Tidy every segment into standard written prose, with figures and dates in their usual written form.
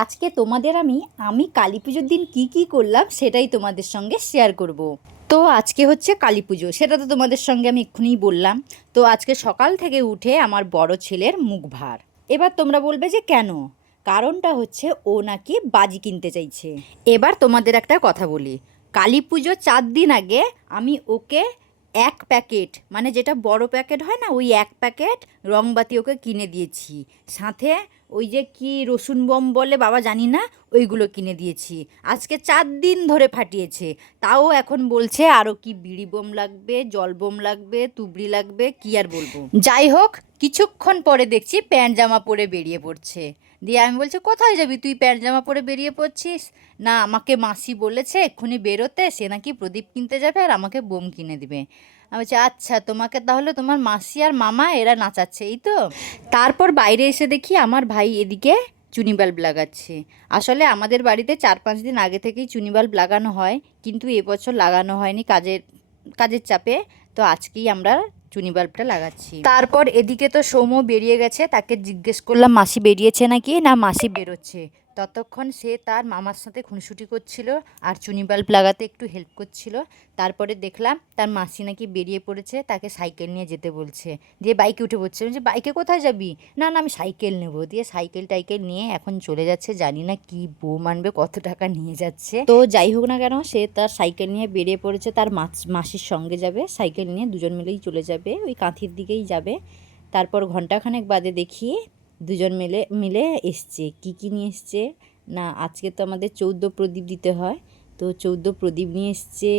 আজকে তোমাদের আমি কালী পুজোর দিন কি করলাম সেটাই তোমাদের সঙ্গে শেয়ার করব। তো আজকে হচ্ছে কালী পুজো, সেটা তো তোমাদের সঙ্গে আমি এক্ষুনিই বললাম। তো আজকে সকাল থেকে উঠে আমার বড় ছেলের মুখ ভার। এবার তোমরা বলবে যে কেন? কারণটা হচ্ছে ও নাকি বাজি কিনতে চাইছে। এবার তোমাদের একটা কথা বলি, কালী পুজো 4 দিন আগে আমি ওকে 1 প্যাকেট, মানে যেটা বড় প্যাকেট হয় না, ওই 1 প্যাকেট রংবাতি ওকে কিনে দিয়েছি। সাথে ওই যে কি রসুন বম বলে বাবা জানি না, ওইগুলো কিনে দিয়েছি। আজকে 4 দিন ধরে ফাটিয়েছে, তাও এখন বলছে আরও কি বিড়ি বোম লাগবে, জল বোম লাগবে, তুবড়ি লাগবে, কি আর বলবো। যাই হোক, কিছুক্ষণ পরে দেখছি প্যান্ট জামা পরে বেরিয়ে পড়ছে। দিয়ে আমি বলছি কোথায় যাবি তুই প্যান্ট জামা পরে বেরিয়ে পড়ছিস? না, আমাকে মাসি বলেছে এক্ষুনি বেরোতে, সে নাকি প্রদীপ কিনতে যাবে আর আমাকে বোম কিনে দিবে। আমি বলছি আচ্ছা, তোমাকে তাহলে তোমার মাসি আর মামা এরা নাচাচ্ছে, এই তো। তারপর বাইরে এসে দেখি আমার ভাই এদিকে চুনি বাল্ব লাগাচ্ছে। আসলে আমাদের বাড়িতে 4-5 দিন আগে থেকেই চুনি বাল্ব লাগানো হয়, কিন্তু এবছর লাগানো হয়নি কাজের কাজের চাপে। তো আজকেই আমরা চুনি বাল্বটা লাগাচ্ছি। তারপর এদিকে তো সৌম্য বেরিয়ে গেছে, তাকে জিজ্ঞেস করলাম মাসি বেরিয়েছে নাকি, না মাসি বেরোচ্ছে। ততক্ষণ সে তার মামার সাথে খুনসুটি করছিল আর চুনি বাল্ব লাগাতে একটু হেল্প করছিল। তারপরে দেখলাম তার মাসি নাকি বেরিয়ে পড়েছে, তাকে সাইকেল নিয়ে যেতে বলছে। দিয়ে বাইকে উঠে পড়ছে, যে বাইকে কোথায় যাবি? না না, আমি সাইকেল নেবো। দিয়ে সাইকেল টাইকেল নিয়ে এখন চলে যাচ্ছে, জানি না কি বোম আনবে, কত টাকা নিয়ে যাচ্ছে। তো যাই হোক না কেন, সে তার সাইকেল নিয়ে বেরিয়ে পড়েছে, তার মাসির সঙ্গে যাবে। সাইকেল নিয়ে দুজন মিলেই চলে যাবে, ওই কাঁথির দিকেই যাবে। তারপর ঘন্টাখানেক বাদে দেখি দুজন মিলে মিলে এসছে। কি নিয়ে এসছে না, আজকে তো আমাদের 14 প্রদীপ দিতে হয়, তো 14 প্রদীপ নিয়ে এসছে।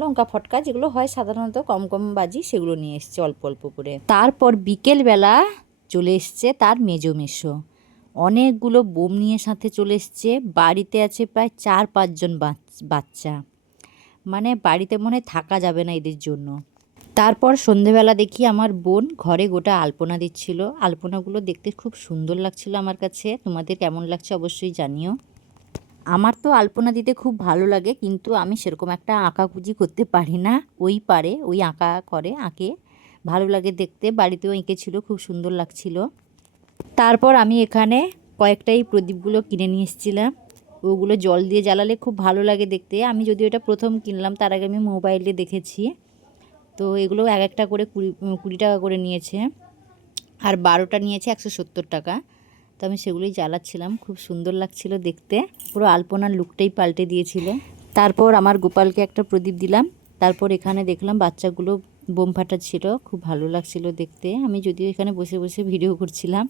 লঙ্কা ফটকা যেগুলো হয় সাধারণত কম কম বাজি, সেগুলো নিয়ে এসছে অল্প অল্প করে। তারপর বিকেলবেলা চলে এসছে তার মেজো অনেকগুলো বোম নিয়ে সাথে চলে এসছে। বাড়িতে আছে প্রায় 4-5 জন বাচ্চা, মানে বাড়িতে মনে থাকা যাবে না এদের জন্য। তারপর সন্ধেবেলা দেখি আমার বোন ঘরে গোটা আলপনা দিচ্ছিল। আলপনাগুলো দেখতে খুব সুন্দর লাগছিল আমার কাছে। তোমাদের কেমন লাগছে অবশ্যই জানিও। আমার তো আলপনা দিতে খুব ভালো লাগে, কিন্তু আমি সেরকম একটা আঁকাকুচি করতে পারি না। ওই পারে, ওই আঁকে, ভালো লাগে দেখতে। বাড়িতেও এঁকেছিল, খুব সুন্দর লাগছিল। তারপর আমি এখানে কয়েকটাই প্রদীপগুলো কিনে নিয়ে এসেছিলাম। ওগুলো জল দিয়ে জ্বালালে খুব ভালো লাগে দেখতে। আমি যদিও এটা প্রথম কিনলাম, তার আগে আমি মোবাইলে দেখেছি। তো এগুলো এক একটা করে 20 টাকা করে নিয়েছে, আর 12টা নিয়েছে 170 টাকা। তো আমি সেগুলোই জ্বালাচ্ছিলাম, খুব সুন্দর লাগছিল দেখতে। পুরো আলপনার লুকটাই পাল্টে দিয়েছিল। তারপর আমার গোপালকে একটা প্রদীপ দিলাম। তারপর এখানে দেখলাম বাচ্চাগুলো বোম ফাটাচ্ছিল, খুব ভালো লাগছিল দেখতে। আমি যদিও এখানে বসে বসে ভিডিও করছিলাম।